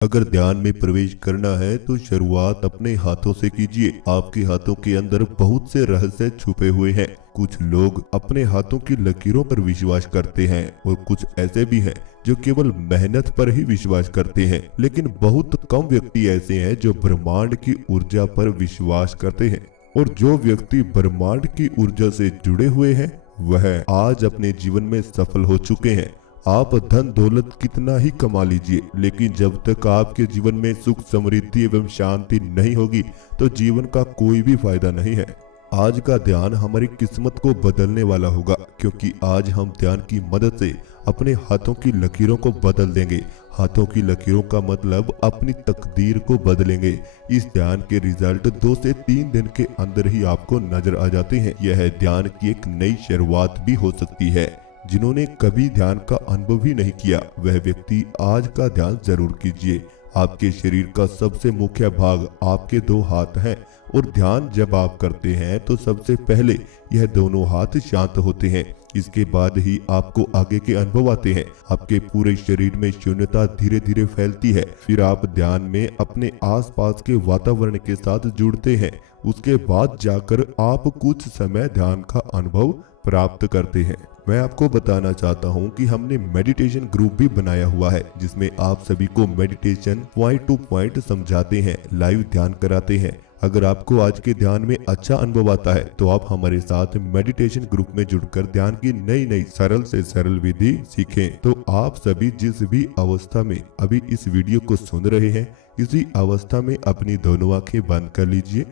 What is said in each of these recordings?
अगर ध्यान में प्रवेश करना है तो शुरुआत अपने हाथों से कीजिए। आपके हाथों के अंदर बहुत से रहस्य छुपे हुए हैं। कुछ लोग अपने हाथों की लकीरों पर विश्वास करते हैं और कुछ ऐसे भी हैं जो केवल मेहनत पर ही विश्वास करते हैं। लेकिन बहुत कम व्यक्ति ऐसे हैं जो ब्रह्मांड की ऊर्जा पर विश्वास करते हैं। और जो व्यक्ति ब्रह्मांड की ऊर्जा से जुड़े हुए हैं वह आज अपने जीवन में सफल हो चुके हैं। आप धन दौलत कितना ही कमा लीजिए, लेकिन जब तक आपके जीवन में सुख समृद्धि एवं शांति नहीं होगी तो जीवन का कोई भी फायदा नहीं है। आज का ध्यान हमारी किस्मत को बदलने वाला होगा, क्योंकि आज हम ध्यान की मदद से अपने हाथों की लकीरों को बदल देंगे। हाथों की लकीरों का मतलब अपनी तकदीर को बदलेंगे। इस ध्यान के रिजल्ट 2 से 3 दिन के अंदर ही आपको नजर आ जाते हैं। यह ध्यान की एक नई शुरुआत भी हो सकती है। जिन्होंने कभी ध्यान का अनुभव ही नहीं किया वह व्यक्ति आज का ध्यान जरूर कीजिए। आपके शरीर का सबसे मुख्य भाग आपके 2 हाथ हैं और ध्यान जब आप करते हैं तो सबसे पहले यह दोनों हाथ शांत होते हैं। इसके बाद ही आपको आगे के अनुभव आते हैं। आपके पूरे शरीर में शून्यता धीरे धीरे फैलती है। फिर आप ध्यान में अपने आसपास के वातावरण के साथ जुड़ते हैं। उसके बाद जाकर आप कुछ समय ध्यान का अनुभव प्राप्त करते हैं। मैं आपको बताना चाहता हूं कि हमने मेडिटेशन ग्रुप भी बनाया हुआ है, जिसमें आप सभी को मेडिटेशन पॉइंट टू पॉइंट समझाते हैं, लाइव ध्यान कराते हैं। अगर आपको आज के ध्यान में अच्छा अनुभव आता है तो आप हमारे साथ मेडिटेशन ग्रुप में जुड़कर ध्यान की नई नई सरल से सरल विधि सीखें। तो आप सभी जिस भी अवस्था में अभी इस वीडियो को सुन रहे हैं, इसी अवस्था में अपनी दोनों आंखें बंद कर लीजिए।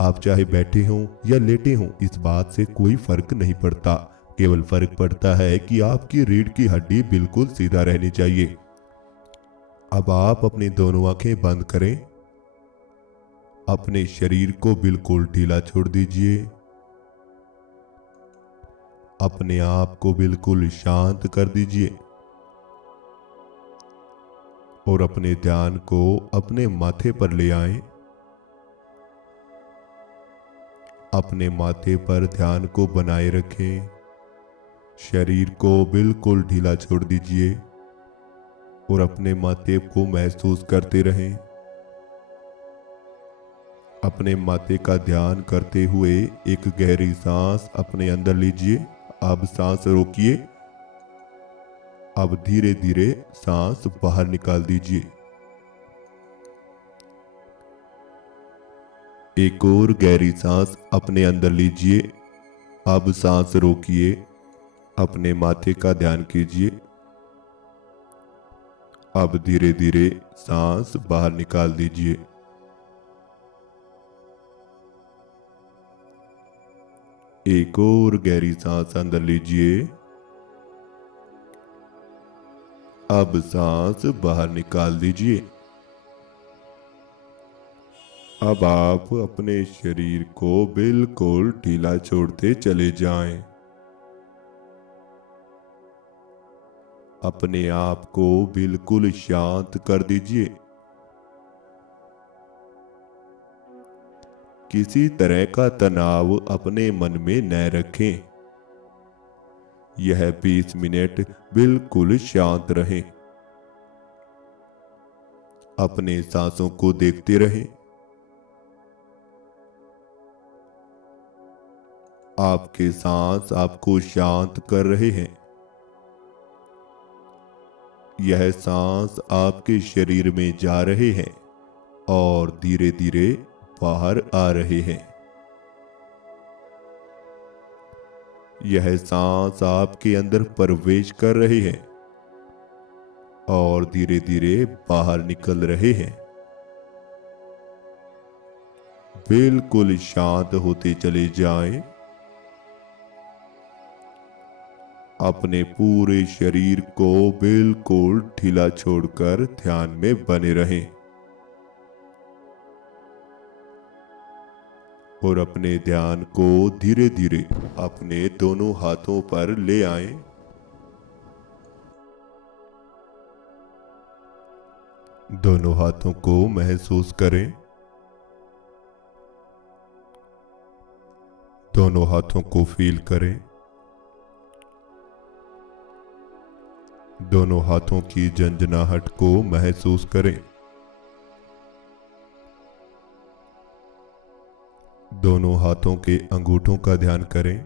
आप चाहे बैठे हों या लेटे हों, इस बात से कोई फर्क नहीं पड़ता। केवल फर्क पड़ता है कि आपकी रीढ़ की हड्डी बिल्कुल सीधा रहनी चाहिए। अब आप अपनी दोनों आंखें बंद करें। अपने शरीर को बिल्कुल ढीला छोड़ दीजिए। अपने आप को बिल्कुल शांत कर दीजिए और अपने ध्यान को अपने माथे पर ले आएं। अपने माथे पर ध्यान को बनाए रखें। शरीर को बिल्कुल ढीला छोड़ दीजिए और अपने माथे को महसूस करते रहें। अपने माथे का ध्यान करते हुए एक गहरी सांस अपने अंदर लीजिए। अब सांस रोकिए। अब धीरे धीरे सांस बाहर निकाल दीजिए। एक और गहरी सांस अपने अंदर लीजिए। अब सांस रोकिए। अपने माथे का ध्यान कीजिए। अब धीरे धीरे सांस बाहर निकाल दीजिए। एक और गहरी सांस अंदर लीजिए। अब सांस बाहर निकाल दीजिए। अब आप अपने शरीर को बिल्कुल ढीला छोड़ते चले जाएं। अपने आप को बिल्कुल शांत कर दीजिए। किसी तरह का तनाव अपने मन में न रखें। यह 20 मिनट बिल्कुल शांत रहें। अपने सांसों को देखते रहें। आपके सांस आपको शांत कर रहे हैं। यह सांस आपके शरीर में जा रहे हैं और धीरे धीरे बाहर आ रहे हैं। यह सांस आपके अंदर प्रवेश कर रहे हैं और धीरे धीरे बाहर निकल रहे हैं। बिल्कुल शांत होते चले जाएं। अपने पूरे शरीर को बिल्कुल ढीला छोड़कर ध्यान में बने रहें और अपने ध्यान को धीरे धीरे अपने दोनों हाथों पर ले आएं। दोनों हाथों को महसूस करें। दोनों हाथों को फील करें। दोनों हाथों की झंझनाहट को महसूस करें। दोनों हाथों के अंगूठों का ध्यान करें।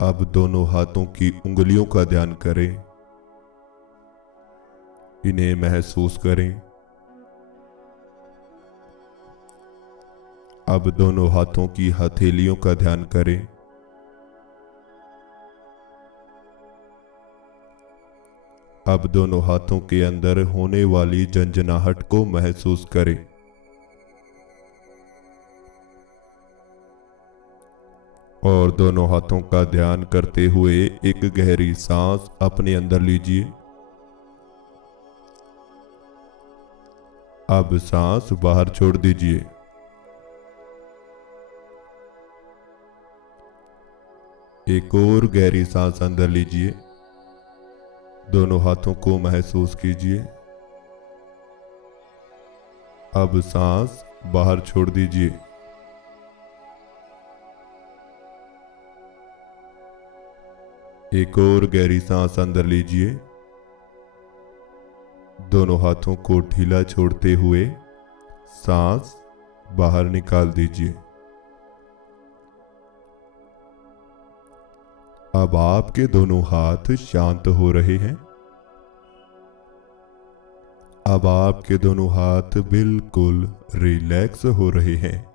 अब दोनों हाथों की उंगलियों का ध्यान करें। इन्हें महसूस करें। अब दोनों हाथों की हथेलियों का ध्यान करें। अब दोनों हाथों के अंदर होने वाली झंझनाहट को महसूस करें। और दोनों हाथों का ध्यान करते हुए एक गहरी सांस अपने अंदर लीजिए। अब सांस बाहर छोड़ दीजिए। एक और गहरी सांस अंदर लीजिए। दोनों हाथों को महसूस कीजिए। अब सांस बाहर छोड़ दीजिए। एक और गहरी सांस अंदर लीजिए। दोनों हाथों को ढीला छोड़ते हुए सांस बाहर निकाल दीजिए। अब आपके दोनों हाथ शांत हो रहे हैं। अब आपके दोनों हाथ बिल्कुल रिलैक्स हो रहे हैं।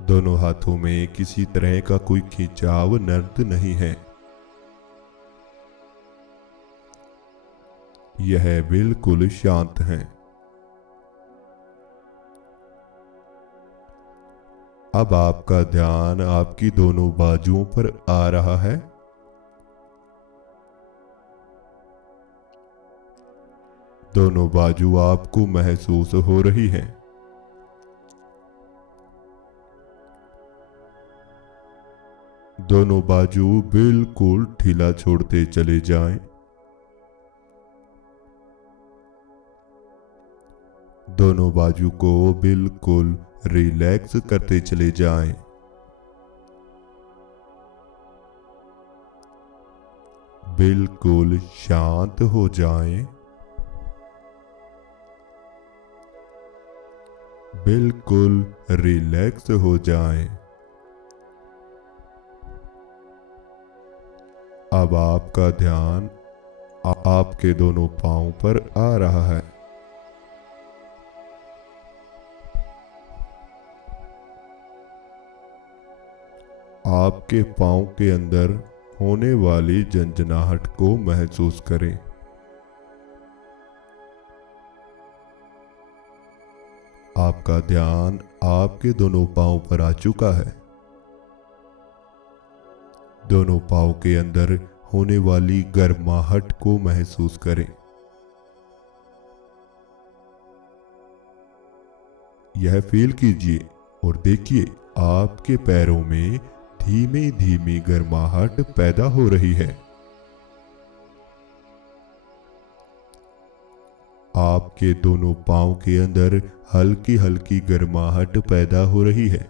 दोनों हाथों में किसी तरह का कोई खिंचाव दर्द नहीं है। यह बिल्कुल शांत हैं। अब आपका ध्यान आपकी दोनों बाजुओं पर आ रहा है। दोनों बाजू आपको महसूस हो रही हैं। दोनों बाजू बिल्कुल ढीला छोड़ते चले जाएं। दोनों बाजू को बिल्कुल रिलैक्स करते चले जाएं। बिल्कुल शांत हो जाएं। बिल्कुल रिलैक्स हो जाएं। अब आपका ध्यान आपके दोनों पांव पर आ रहा है। आपके पांव के अंदर होने वाली झंझनाहट को महसूस करें। आपका ध्यान आपके दोनों पांव पर आ चुका है। दोनों पांव के अंदर होने वाली गर्माहट को महसूस करें। यह फील कीजिए और देखिए आपके पैरों में धीमी धीमी गर्माहट पैदा हो रही है। आपके दोनों पांव के अंदर हल्की हल्की गर्माहट पैदा हो रही है।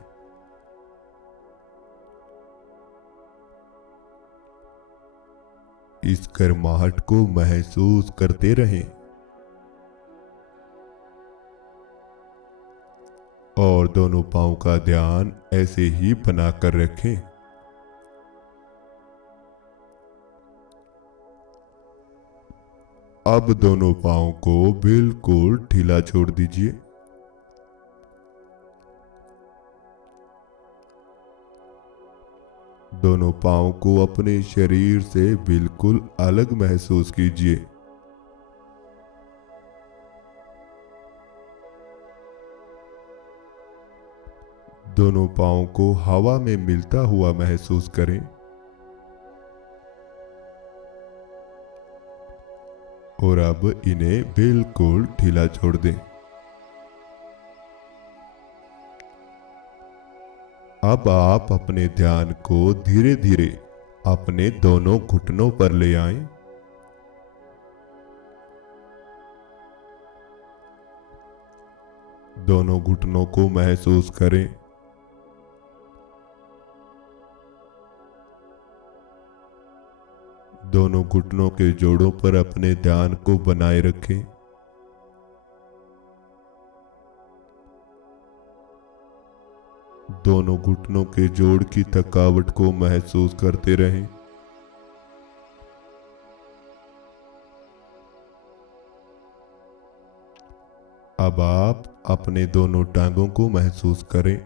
इस गर्माहट को महसूस करते रहें और दोनों पांव का ध्यान ऐसे ही बनाकर रखें। अब दोनों पांव को बिल्कुल ढीला छोड़ दीजिए। दोनों पांव को अपने शरीर से बिल्कुल अलग महसूस कीजिए। दोनों पांव को हवा में मिलता हुआ महसूस करें और अब इन्हें बिल्कुल ढीला छोड़ दें। अब आप अपने ध्यान को धीरे धीरे अपने दोनों घुटनों पर ले आएं। दोनों घुटनों को महसूस करें। दोनों घुटनों के जोड़ों पर अपने ध्यान को बनाए रखें। दोनों घुटनों के जोड़ की थकावट को महसूस करते रहें। अब आप अपने दोनों टांगों को महसूस करें।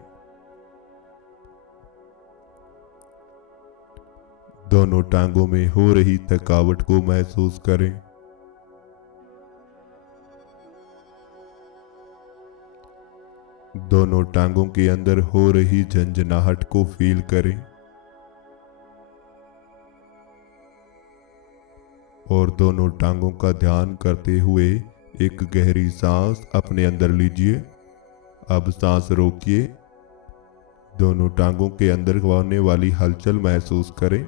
दोनों टांगों में हो रही थकावट को महसूस करें। दोनों टांगों के अंदर हो रही झंझनाहट को फील करें और दोनों टांगों का ध्यान करते हुए एक गहरी सांस अपने अंदर लीजिए। अब सांस रोकिए। दोनों टांगों के अंदर होने वाली हलचल महसूस करें।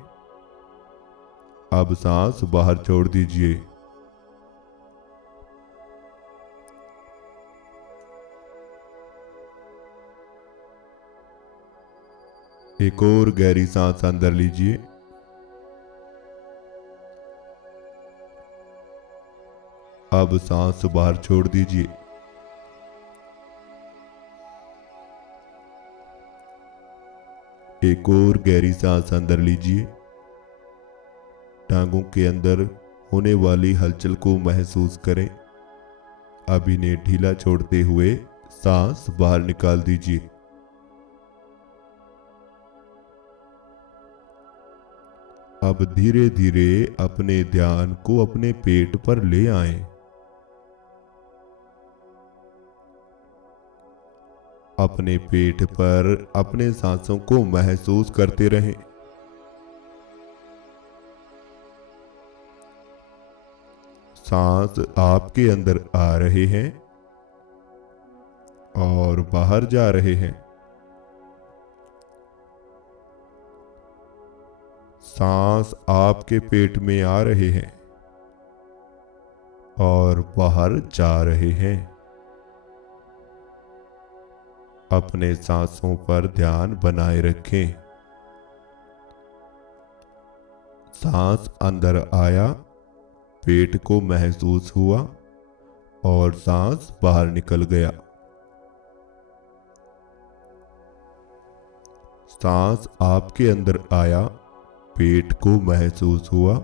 अब सांस बाहर छोड़ दीजिए। एक और गहरी सांस अंदर लीजिए। अब सांस बाहर छोड़ दीजिए। एक और गहरी सांस अंदर लीजिए। टांगों के अंदर होने वाली हलचल को महसूस करें। अब इन्हें ढीला छोड़ते हुए सांस बाहर निकाल दीजिए। अब धीरे धीरे अपने ध्यान को अपने पेट पर ले आएं। अपने पेट पर अपने सांसों को महसूस करते रहें। सांस आपके अंदर आ रहे हैं और बाहर जा रहे हैं। सांस आपके पेट में आ रहे हैं और बाहर जा रहे हैं। अपने सांसों पर ध्यान बनाए रखें। सांस अंदर आया, पेट को महसूस हुआ और सांस बाहर निकल गया। सांस आपके अंदर आया, पेट को महसूस हुआ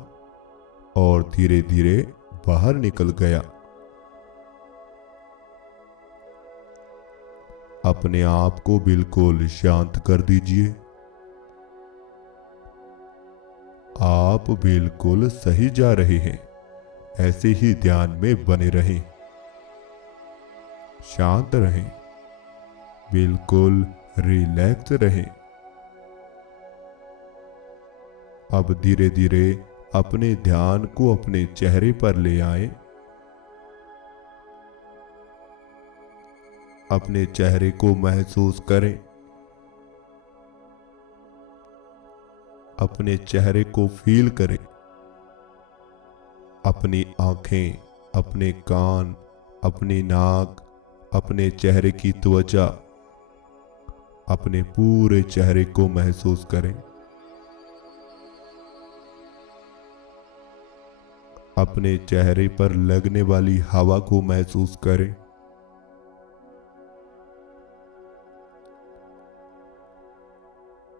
और धीरे धीरे बाहर निकल गया। अपने आप को बिल्कुल शांत कर दीजिए। आप बिल्कुल सही जा रहे हैं। ऐसे ही ध्यान में बने रहें। शांत रहें, बिल्कुल रिलैक्स रहें। अब धीरे धीरे अपने ध्यान को अपने चेहरे पर ले आएं। अपने चेहरे को महसूस करें। अपने चेहरे को फील करें। अपनी आंखें, अपने कान, अपनी नाक, अपने चेहरे की त्वचा, अपने पूरे चेहरे को महसूस करें। अपने चेहरे पर लगने वाली हवा को महसूस करें।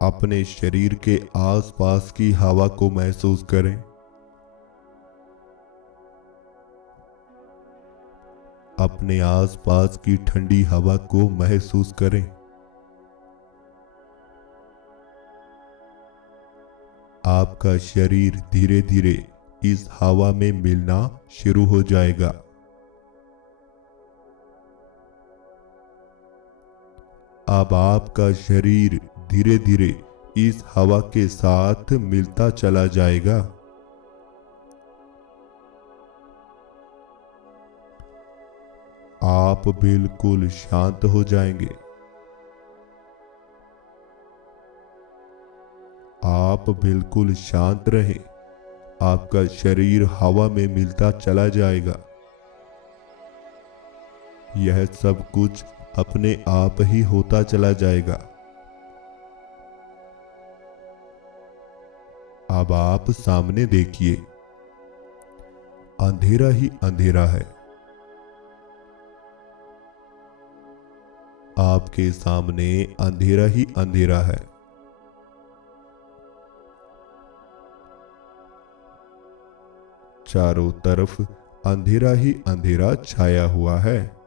अपने शरीर के आसपास की हवा को महसूस करें। अपने आसपास की ठंडी हवा को महसूस करें। आपका शरीर धीरे धीरे इस हवा में मिलना शुरू हो जाएगा। अब आपका शरीर धीरे धीरे इस हवा के साथ मिलता चला जाएगा। आप बिल्कुल शांत हो जाएंगे। आप बिल्कुल शांत रहें। आपका शरीर हवा में मिलता चला जाएगा। यह सब कुछ अपने आप ही होता चला जाएगा। अब आप सामने देखिए, अंधेरा ही अंधेरा है। आपके सामने अंधेरा ही अंधेरा है। चारों तरफ अंधेरा ही अंधेरा छाया हुआ है।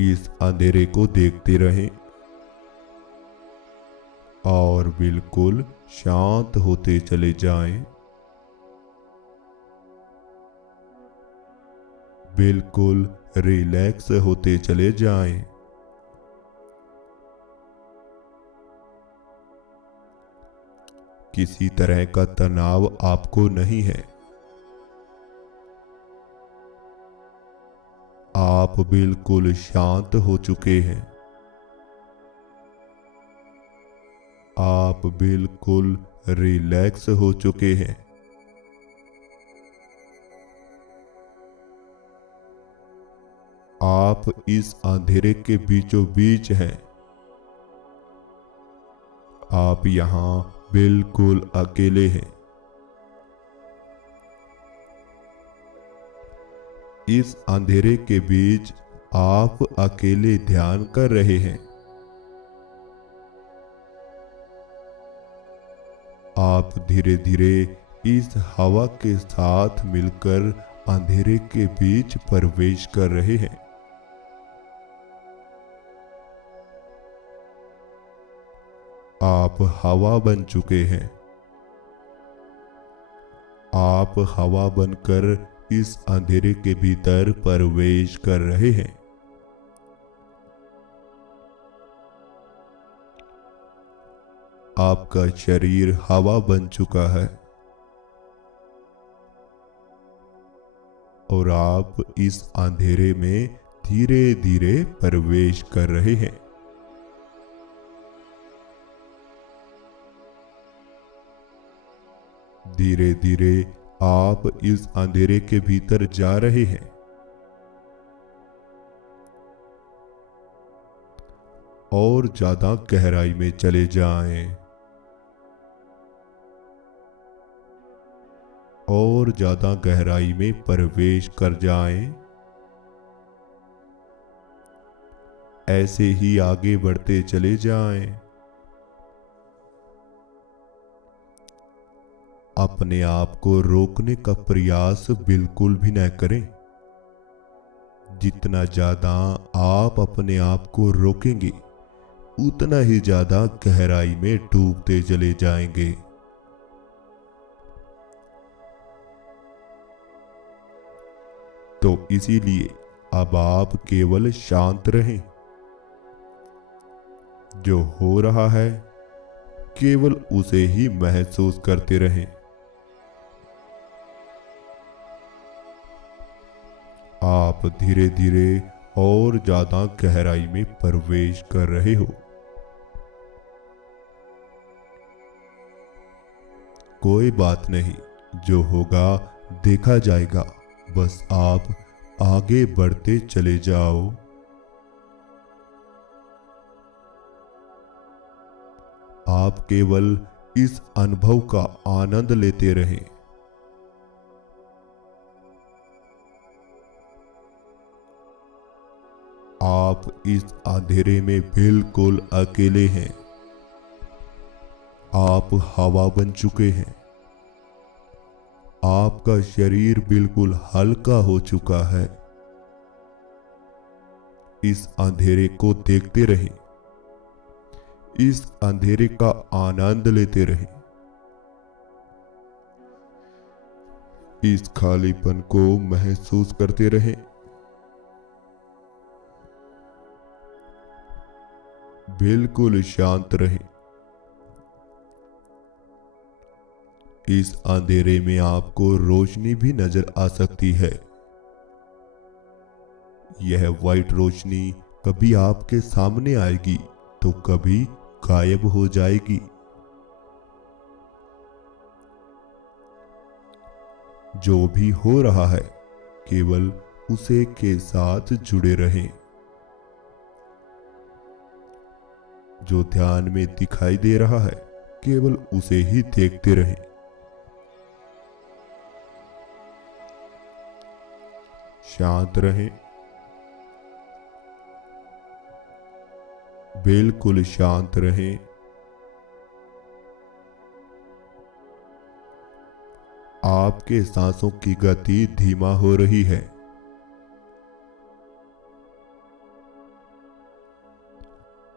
इस अंधेरे को देखते रहें और बिल्कुल शांत होते चले जाएं। बिल्कुल रिलैक्स होते चले जाएं। किसी तरह का तनाव आपको नहीं है। आप बिल्कुल शांत हो चुके हैं। आप बिल्कुल रिलैक्स हो चुके हैं। आप इस अंधेरे के बीचों बीच हैं। आप यहां बिल्कुल अकेले हैं। इस अंधेरे के बीच आप अकेले ध्यान कर रहे हैं। आप धीरे धीरे इस हवा के साथ मिलकर अंधेरे के बीच प्रवेश कर रहे हैं। आप हवा बन चुके हैं। आप हवा बनकर इस अंधेरे के भीतर प्रवेश कर रहे हैं। आपका शरीर हवा बन चुका है और आप इस अंधेरे में धीरे धीरे प्रवेश कर रहे हैं। धीरे धीरे आप इस अंधेरे के भीतर जा रहे हैं। और ज्यादा गहराई में चले जाएं। और ज्यादा गहराई में प्रवेश कर जाएं। ऐसे ही आगे बढ़ते चले जाएं। अपने आप को रोकने का प्रयास बिल्कुल भी न करें। जितना ज्यादा आप अपने आप को रोकेंगे उतना ही ज्यादा गहराई में डूबते चले जाएंगे। तो इसीलिए अब आप केवल शांत रहें। जो हो रहा है केवल उसे ही महसूस करते रहें। आप धीरे धीरे और ज्यादा गहराई में प्रवेश कर रहे हो। कोई बात नहीं, जो होगा देखा जाएगा। बस आप आगे बढ़ते चले जाओ। आप केवल इस अनुभव का आनंद लेते रहें। आप इस अंधेरे में बिल्कुल अकेले हैं। आप हवा बन चुके हैं। आपका शरीर बिल्कुल हल्का हो चुका है। इस अंधेरे को देखते रहें। इस अंधेरे का आनंद लेते रहें। इस खालीपन को महसूस करते रहें। बिल्कुल शांत रहें। इस अंधेरे में आपको रोशनी भी नजर आ सकती है। यह व्हाइट रोशनी कभी आपके सामने आएगी तो कभी गायब हो जाएगी। जो भी हो रहा है केवल उसे के साथ जुड़े रहें। जो ध्यान में दिखाई दे रहा है केवल उसे ही देखते रहें। शांत रहें, बिल्कुल शांत रहें। आपके सांसों की गति धीमा हो रही है।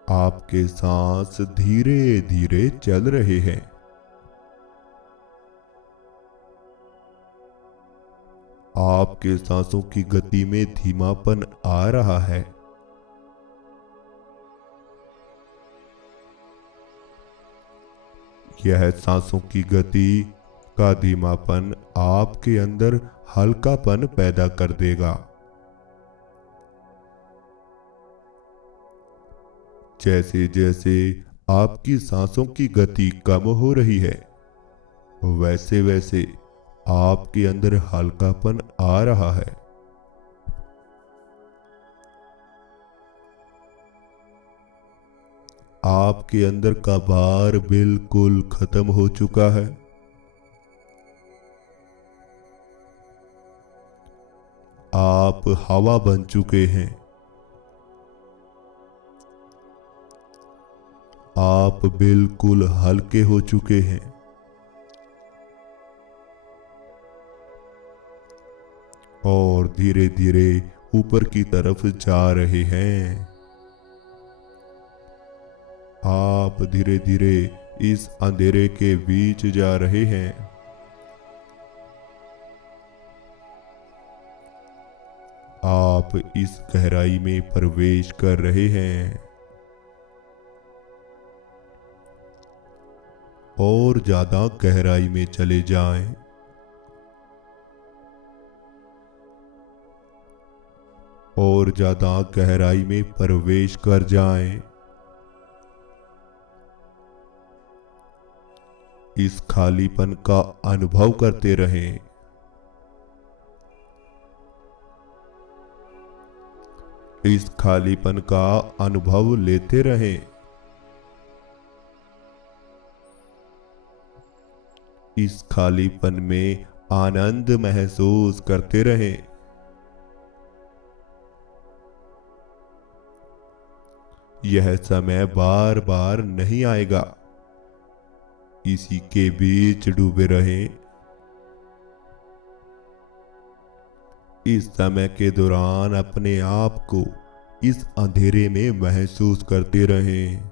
आपके सांस धीरे धीरे चल रहे हैं। आपके सांसों की गति में धीमापन आ रहा है। यह सांसों की गति का धीमापन आपके अंदर हल्कापन पैदा कर देगा। जैसे जैसे आपकी सांसों की गति कम हो रही है, वैसे वैसे आपके अंदर हल्कापन आ रहा है। आपके अंदर का भार बिल्कुल खत्म हो चुका है। आप हवा बन चुके हैं। आप बिल्कुल हल्के हो चुके हैं। और धीरे धीरे ऊपर की तरफ जा रहे हैं। आप धीरे धीरे इस अंधेरे के बीच जा रहे हैं। आप इस गहराई में प्रवेश कर रहे हैं। और ज्यादा गहराई में चले जाएं। और ज्यादा गहराई में प्रवेश कर जाएं। इस खालीपन का अनुभव करते रहें। इस खालीपन का अनुभव लेते रहें। इस खालीपन में आनंद महसूस करते रहें। यह समय बार बार नहीं आएगा। इसी के बीच डूबे रहें। इस समय के दौरान अपने आप को इस अंधेरे में महसूस करते रहें।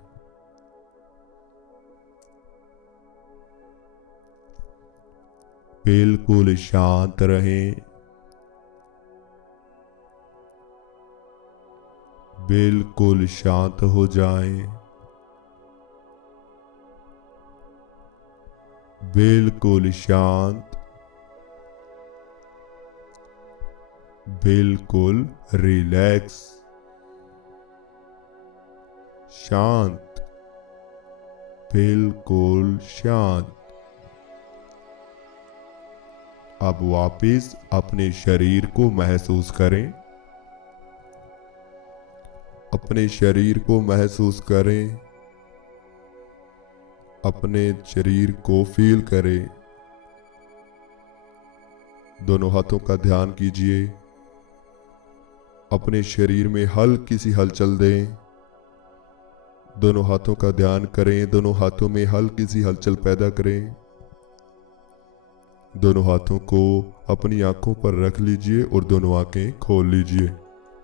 बिल्कुल शांत रहें। बिल्कुल शांत हो जाएं। बिल्कुल शांत। बिल्कुल रिलैक्स। शांत। बिल्कुल शांत। अब वापस अपने शरीर को महसूस करें। अपने शरीर को महसूस करें। अपने शरीर को फील करें। दोनों हाथों का ध्यान कीजिए। अपने शरीर में हल्की सी हलचल दें। दोनों हाथों का ध्यान करें। दोनों हाथों में हल्की सी हलचल पैदा करें। दोनों हाथों को अपनी आंखों पर रख लीजिए और दोनों आंखें खोल लीजिए।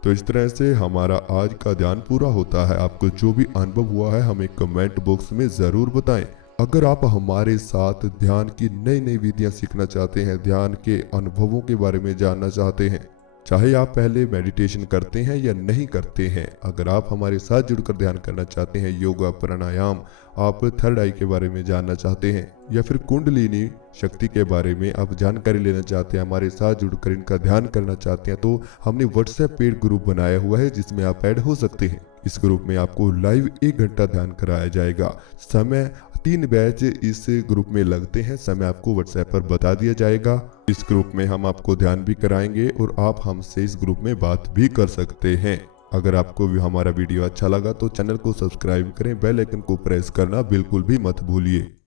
तो इस तरह से हमारा आज का ध्यान पूरा होता है। आपको जो भी अनुभव हुआ है हमें कमेंट बॉक्स में ज़रूर बताएं। अगर आप हमारे साथ ध्यान की नई नई विधियां सीखना चाहते हैं, ध्यान के अनुभवों के बारे में जानना चाहते हैं, चाहे आप पहले मेडिटेशन करते हैं या नहीं करते हैं, अगर आप हमारे साथ जुड़कर ध्यान करना चाहते हैं, योगा प्राणायाम, आप थर्ड आई के बारे में जानना चाहते हैं या फिर कुंडलिनी शक्ति के बारे में आप जानकारी लेना चाहते हैं, हमारे साथ जुड़कर इनका ध्यान करना चाहते हैं, तो हमने व्हाट्सएप पेड ग्रुप बनाया हुआ है जिसमें आप ऐड हो सकते हैं। इस ग्रुप में आपको लाइव 1 घंटा ध्यान कराया जाएगा। समय 3 बैच इस ग्रुप में लगते हैं। समय आपको व्हाट्सएप पर बता दिया जाएगा। इस ग्रुप में हम आपको ध्यान भी कराएंगे और आप हमसे इस ग्रुप में बात भी कर सकते हैं। अगर आपको भी हमारा वीडियो अच्छा लगा तो चैनल को सब्सक्राइब करें, बेल आइकन को प्रेस करना बिल्कुल भी मत भूलिए।